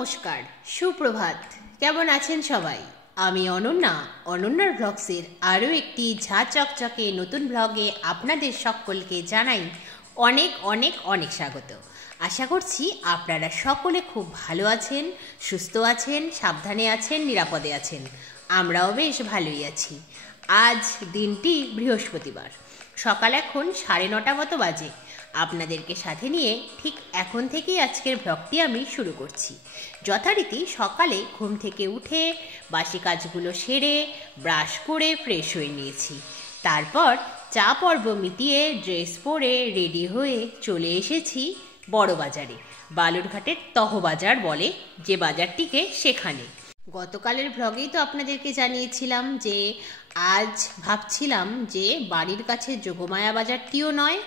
নমস্কার, সুপ্রভাত। কেমন আছেন সবাই? আমি অনন্যার ব্লগসের আরও একটি ঝা চকচকে নতুন ব্লগে আপনাদের সকলকে জানাই অনেক অনেক অনেক স্বাগত। আশা করছি আপনারা সকলে খুব ভালো আছেন, সুস্থ আছেন, সাবধানে আছেন, নিরাপদে আছেন। আমরাও বেশ ভালোই আছি। আজ দিনটি বৃহস্পতিবার, সকাল এখন 9:30 মতো বাজে। আপনাদেরকে সাথে নিয়ে ঠিক এখন থেকেই আজকের ব্লগটি আমি শুরু করছি। যথারীতি সকালে ঘুম থেকে উঠে বাসি কাজগুলো সেরে ব্রাশ করে ফ্রেশ হয়ে নিয়েছি। তারপর চা পর্ব মিটিয়ে ড্রেস পরে রেডি হয়ে চলে এসেছি বড় বাজারে। বালুরঘাটের তহবাজার বলে যে বাজারটিকে, সেখানে। গতকালের ব্লগেই তো আপনাদেরকে জানিয়েছিলাম যে আজ ভাবছিলাম যে বাড়ির কাছে যোগমায়া বাজারটিও নয়,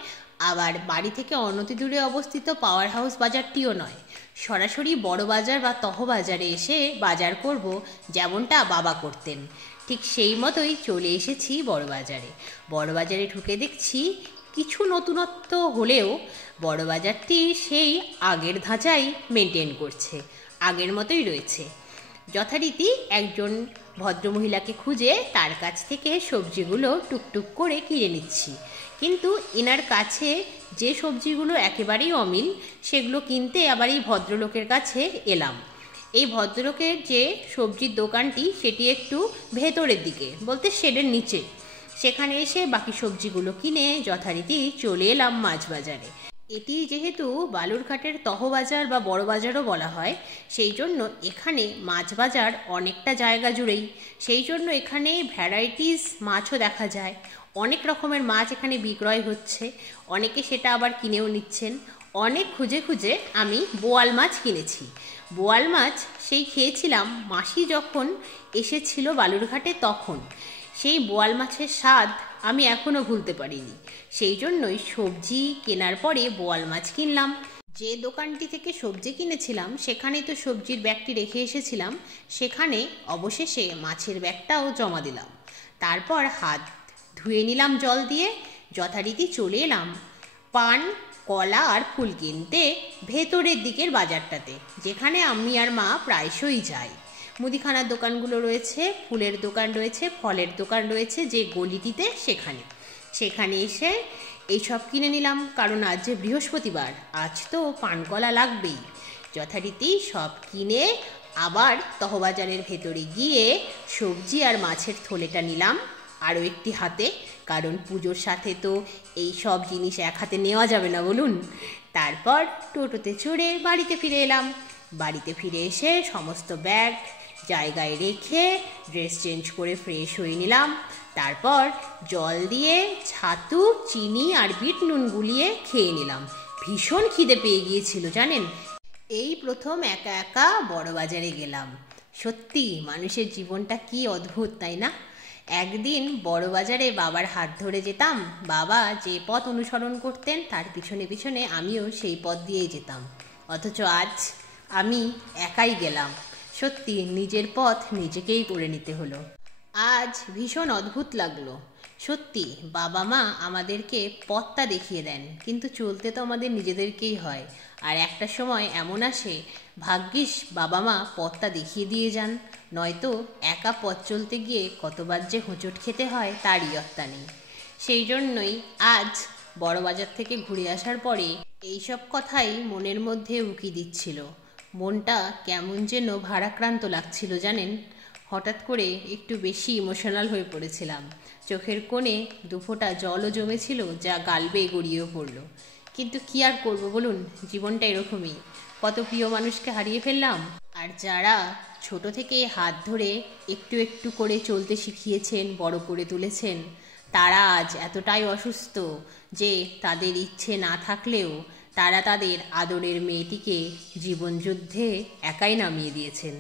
আবার বাড়ি থেকে অনতি দূরে অবস্থিত পাওয়ার হাউস বাজারটিও নয়, সরাসরি বড় বাজার বা তহবাজারে এসে বাজার করব, যেমনটা বাবা করতেন। ঠিক সেই মতোই চলে এসেছি বড় বাজারে। বড় বাজারে ঢুকে দেখছি কিছু নতুনত্ব হলেও বড় বাজারটি সেই আগের ধাঁচাই মেনটেন করছে, আগের মতোই রয়েছে। যথারীতি একজন ভদ্রমহিলাকে খুঁজে তার কাছ থেকে সবজিগুলো টুকটুক করে কিনে নিচ্ছি, কিন্তু এনার কাছে যে সবজিগুলো একেবারেই অমিল, সেগুলো কিনতে আবার এই ভদ্রলোকের কাছে এলাম। এই ভদ্রলোকের যে সবজির দোকানটি সেটি একটু ভেতরের দিকে, বলতে শেডের নিচে। সেখানে এসে বাকি সবজিগুলো কিনে যথারীতি চলে এলাম মাছ বাজারে। এটি যেহেতু বালুরঘাটের তহবাজার বা বড় বাজারও বলা হয়, সেই জন্য এখানে মাছ বাজার অনেকটা জায়গা জুড়েই। সেই জন্য এখানে ভ্যারাইটিস মাছও দেখা যায়, অনেক রকমের মাছ এখানে বিক্রয় হচ্ছে, অনেকে সেটা আবার কিনেও নিচ্ছেন। অনেক খুঁজে খুঁজে আমি বোয়াল মাছ কিনেছি। বোয়াল মাছ সেই খেয়েছিলাম মাসি যখন এসেছিল বালুরঘাটে, তখন। সেই বোয়াল মাছের স্বাদ আমি এখনও ভুলতে পারিনি। সেই জন্যই সবজি কেনার পরে বোয়াল মাছ কিনলাম। যে দোকানটি থেকে সবজি কিনেছিলাম সেখানে তো সবজির ব্যাগটি রেখে এসেছিলাম, সেখানে অবশেষে মাছের ব্যাগটাও জমা দিলাম। তারপর হাত ধুয়ে নিলাম জল দিয়ে, যথারীতি চলে এলাম পান, কলা আর ফুল কিনতে ভেতরের দিকের বাজারটাতে, যেখানে আমি আর মা প্রায়শই যাই। মুদিখানার দোকানগুলো রয়েছে, ফুলের দোকান রয়েছে, ফলের দোকান রয়েছে যে গলিটিতে, সেখানে এসে এইসব কিনে নিলাম, কারণ আজ যে বৃহস্পতিবার, আজ তো পান কলা লাগবেই। যথারীতি সব কিনে আবার তহবাজারের ভেতরে গিয়ে সবজি আর মাছের থলেটা নিলাম আরও একটি হাতে, কারণ পুজোর সাথে তো এই সব জিনিস এক হাতে নেওয়া যাবে না, বলুন। তারপর টোটোতে চড়ে বাড়িতে ফিরে এলাম। বাড়িতে ফিরে এসে সমস্ত ব্যাগ জায়গায় রেখে ড্রেস চেঞ্জ করে ফ্রেশ হয়ে নিলাম। তারপর জল দিয়ে ছাতু, চিনি আর বিট নুন গুলিয়ে খেয়ে নিলাম। ভীষণ খিদে পেয়ে গিয়েছিল জানেন। এই প্রথম একা একা বড় বাজারে গেলাম। সত্যি মানুষের জীবনটা কি অদ্ভুত, তাই না? একদিন বড় বাজারে বাবার হাত ধরে যেতাম, বাবা যে পথ অনুসরণ করতেন তার পিছনে পিছনে আমিও সেই পথ দিয়েই যেতাম, অথচ আজ আমি একাই গেলাম। সত্যি নিজের পথ নিজেকেই করে নিতে হলো। আজ ভীষণ অদ্ভুত লাগলো। সত্যি বাবা মা আমাদেরকে পথটা দেখিয়ে দেন, কিন্তু চলতে তো আমাদের নিজেদেরকেই হয়। আর একটা সময় এমন আসে, ভাগ্যিস বাবা মা পথটা দেখিয়ে দিয়ে যান, নয়তো একা পথ চলতে গিয়ে কতবার যে হোঁচট খেতে হয় তার ইয়ত্তা নেই। সেই জন্যই আজ বড় বাজার থেকে ঘুরে আসার পরে এইসব কথাই মনের মধ্যে উকি দিচ্ছিল। মনটা কেমন যেন ভারাক্রান্ত লাগছিল জানেন। হঠাৎ করে একটু বেশি ইমোশনাল হয়ে পড়েছিলাম। চোখের কোণে দুফোঁটা জলও জমেছিল, যা গাল বেয়ে গড়িয়েও পড়ল। কিন্তু কি আর করবো বলুন, জীবনটা এরকমই। কত প্রিয় মানুষকে হারিয়ে ফেললাম। আর যারা ছোট থেকে হাত ধরে একটু একটু করে চলতে শিখিয়েছেন, বড় করে তুলেছেন, তারা আজ এতটাই অসুস্থ যে তাদের ইচ্ছে না থাকলেও তারা তাদের আদরের মেয়েটিকে জীবনযুদ্ধে একাই নামিয়ে দিয়েছেন।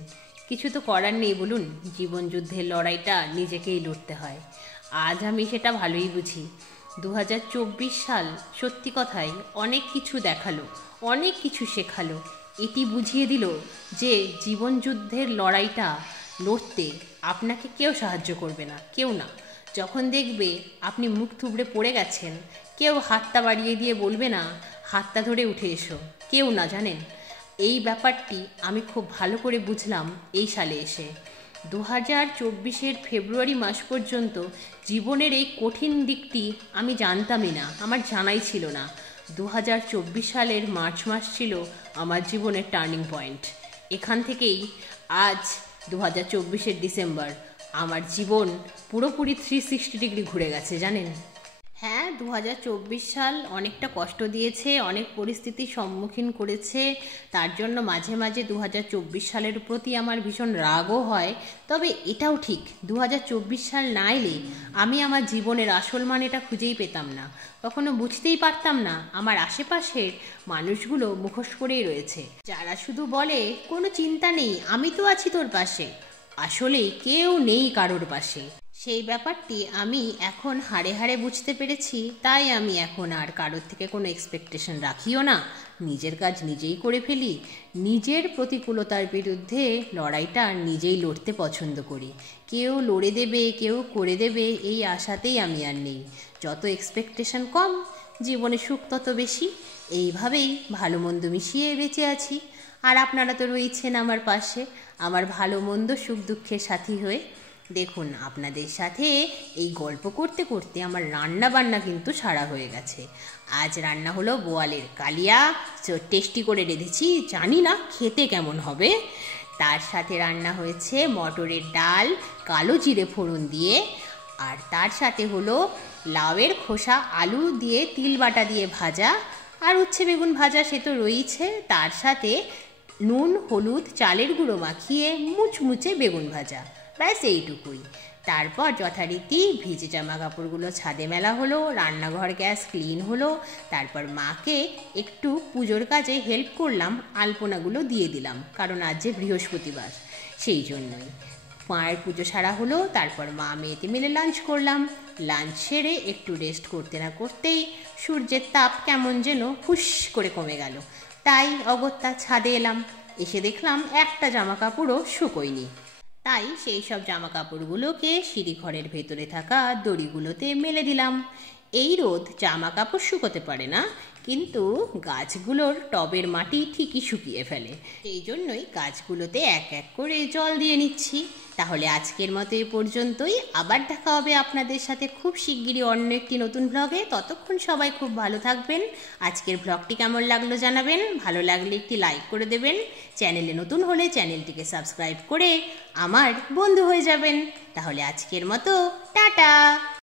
কিছু তো করার নেই বলুন, জীবনযুদ্ধের লড়াইটা নিজেকেই লড়তে হয়। আজ আমি সেটা ভালোই বুঝি। 2024 সাল সত্যি কথাই অনেক কিছু দেখালো, অনেক কিছু শেখালো। এটি বুঝিয়ে দিল যে জীবনযুদ্ধের লড়াইটা লড়তে আপনাকে কেউ সাহায্য করবে না, কেউ না। যখন দেখবে আপনি মুখ থুবড়ে পড়ে গেছেন, কেউ হাতটা বাড়িয়ে দিয়ে বলবে না হাতটা ধরে উঠে এসো, কেউ না, জানেন। এই ব্যাপারটি আমি খুব ভালো করে বুঝলাম এই সালে এসে। 2024-এর ফেব্রুয়ারি মাস পর্যন্ত জীবনের এই কঠিন দিকটি আমি জানতামই না, আমার জানাই ছিল না। 2024 সালের মার্চ মাস ছিল আমার জীবনের টার্নিং পয়েন্ট। এখান থেকেই আজ 2024-এর ডিসেম্বর, আমার জীবন পুরোপুরি 360 ডিগ্রি ঘুরে গেছে জানেন। হ্যাঁ, 2024 সাল অনেকটা কষ্ট দিয়েছে, অনেক পরিস্থিতির সম্মুখীন করেছে। তার জন্য মাঝে মাঝে 2024 সালের প্রতি আমার ভীষণ রাগও হয়। তবে এটাও ঠিক, 2024 সাল না এলে আমি আমার জীবনের আসল মানেটা খুঁজেই পেতাম না, কখনো বুঝতেই পারতাম না আমার আশেপাশের মানুষগুলো মুখোশ করেই রয়েছে, যারা শুধু বলে কোনো চিন্তা নেই, আমি তো আছি তোর পাশে। আসলে কেউ নেই কারোর পাশে। সেই ব্যাপারটি আমি এখন হাড়ে হাড়ে বুঝতে পেরেছি। তাই আমি এখন আর কারোর থেকে কোনো এক্সপেকটেশন রাখিও না, নিজের কাজ নিজেই করে ফেলি। নিজের প্রতিকূলতার বিরুদ্ধে লড়াইটা নিজেই লড়তে পছন্দ করি। কেউ লড়ে দেবে, কেউ করে দেবে এই আশাতেই আমি আর নেই। যত এক্সপেকটেশন কম, জীবনে সুখ তত বেশি। এইভাবেই ভালো মন্দ মিশিয়ে বেঁচে আছি। আর আপনারা তো রয়েছেন আমার পাশে, আমার ভালো মন্দ সুখ দুঃখের সাথী হয়ে। দেখুন, আপনাদের সাথে এই গল্প করতে করতে আমার রান্না বান্না কিন্তু সারা হয়ে গেছে। আজ রান্না হলো বোয়ালের কালিয়া, টেস্টি করে রেঁধেছি, জানি না খেতে কেমন হবে। তার সাথে রান্না হয়েছে মটরের ডাল কালো জিরে ফোড়ন দিয়ে, আর তার সাথে হলো লাউয়ের খোসা আলু দিয়ে তিল বাটা দিয়ে ভাজা, আর উচ্ছে বেগুন ভাজা সে তো রয়েছে। তার সাথে নুন হলুদ চালের গুঁড়ো মাখিয়ে মুচমুচে বেগুন ভাজা, ব্যাস এইটুকুই। তারপর যথারীতি ভিজে জামা কাপড়গুলো ছাদে মেলা হলো, রান্নাঘর গ্যাস ক্লিন হলো। তারপর মাকে একটু পুজোর কাজে হেল্প করলাম, আলপনাগুলো দিয়ে দিলাম, কারণ আজ যে বৃহস্পতিবার সেই জন্যই। মায়ের পুজো সারা হলো। তারপর মা মেয়েতে মিলে লাঞ্চ করলাম। লাঞ্চ সেরে একটু রেস্ট করতে না করতেই সূর্যের তাপ কেমন যেন হুশ করে কমে গেল। তাই অগত্যা ছাদে এলাম। এসে দেখলাম একটা জামা কাপড়ও শুকোয়নি। তাই সেই সব জামা কাপড়গুলোকে সিঁড়িঘরের ভেতরে থাকা দড়িগুলোতে মেলে দিলাম। এই রোদ জামা কাপড় শুকোতে পারে না, কিন্তু গাছগুলোর টবের মাটি ঠিকই শুকিয়ে ফেলে। এই জন্যই গাছগুলোতে এক এক করে জল দিয়ে নিচ্ছি। তাহলে আজকের মতো এই পর্যন্তই। আবার দেখা হবে আপনাদের সাথে খুব শিগগিরই অন্য একটি নতুন ব্লগে। ততক্ষণ সবাই খুব ভালো থাকবেন। আজকের ব্লগটি কেমন লাগলো জানাবেন, ভালো লাগলে একটি লাইক করে দেবেন। চ্যানেলে নতুন হলে চ্যানেলটিকে সাবস্ক্রাইব করে আমার বন্ধু হয়ে যাবেন। তাহলে আজকের মতো টাটা।